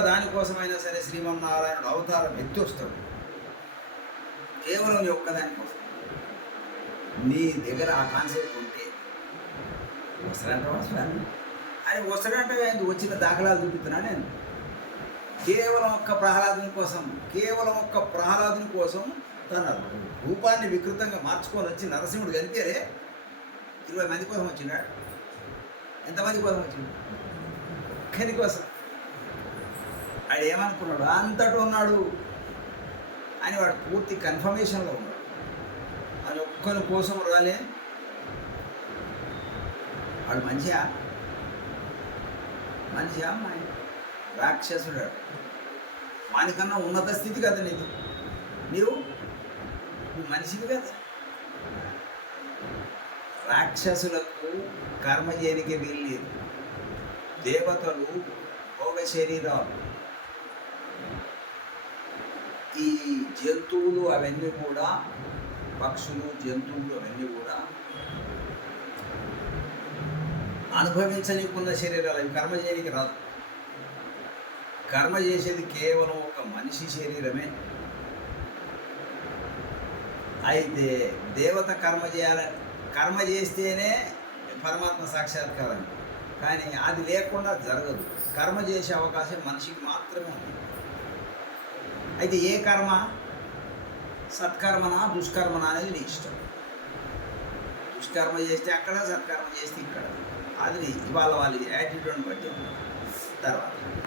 దానికోసమైనా సరే శ్రీమన్నారాయణుడు అవతారం ఎత్తి వస్తాడు. కేవలం నీ ఒక్కదానికోసం. నీ దగ్గర ఆ కాన్సెప్ట్ ఉంటే వస్తాడంటే వస్తాను అని వస్తాడంటే వచ్చిన దాఖలాలు చూపిస్తున్నా నేను. కేవలం ఒక్క ప్రహ్లాదుని కోసం తన రూపాన్ని వికృతంగా మార్చుకొని వచ్చి నరసింహుడు కనిపేరే 20 మంది కోసం వచ్చినాడు. ఎంతమంది కోసం వచ్చిండు? ఒక్కరి కోసం. వాడు ఏమనుకున్నాడు? అంతటా ఉన్నాడు అని వాడు పూర్తి కన్ఫర్మేషన్లో ఉన్నాడు. అని ఒక్కరి కోసం రాలే. వాడు మనిషా రాక్షసుడు. వానికన్నా ఉన్నత స్థితి కదా నీది. నువ్వు మనిషివి కదా. రాక్షసులకు కర్మ చేయనికే వీల్లేదు. దేవతలు భోగ శరీరాలు. ఈ జంతువులు అవన్నీ కూడా, పక్షులు జంతువులు అవన్నీ కూడా అనుభవించనీకున్న శరీరాలు. అవి కర్మ చేయనికి రాదు. కర్మ చేసేది కేవలం ఒక మనిషి శరీరమే. అయితే దేవత కర్మ చేస్తేనే పరమాత్మ సాక్షాత్కారం. కానీ అది లేకుండా జరగదు. కర్మ చేసే అవకాశం మనిషికి మాత్రమే ఉంది. అయితే ఏ కర్మ, సత్కర్మనా దుష్కర్మనా అనేది నీ ఇష్టం. దుష్కర్మ చేస్తే అక్కడ, సత్కర్మ చేస్తే ఇక్కడ. అది ఇవాళ వాళ్ళ యాటిట్యూడ్ని బట్టి ఉంది. తర్వాత